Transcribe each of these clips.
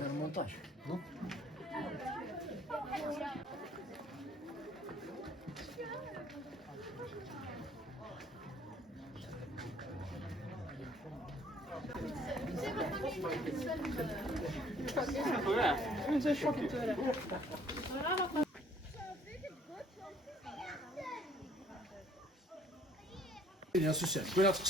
faire le montage. Ja, så ser du at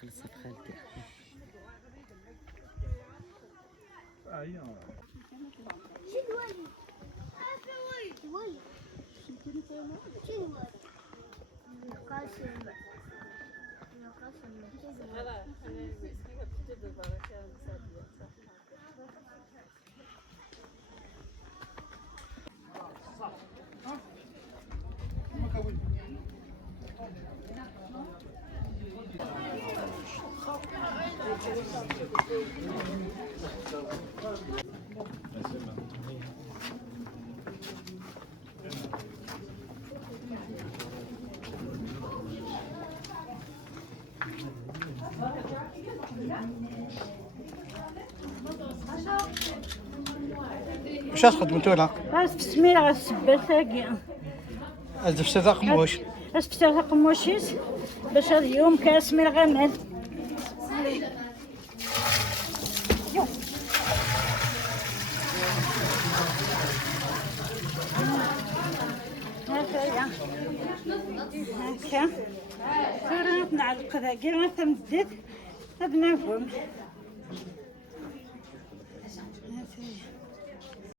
خلصت خالتي. واش خدمتوا لها؟ راس في السميره غا السبه ثاقي ازفت ذا قموش راس في ثاقي قموشيس باش هذا اليوم كاسمير غمال هكا هكا صرنا نعلق ذاكي ما تمدد هاد ما نفهمش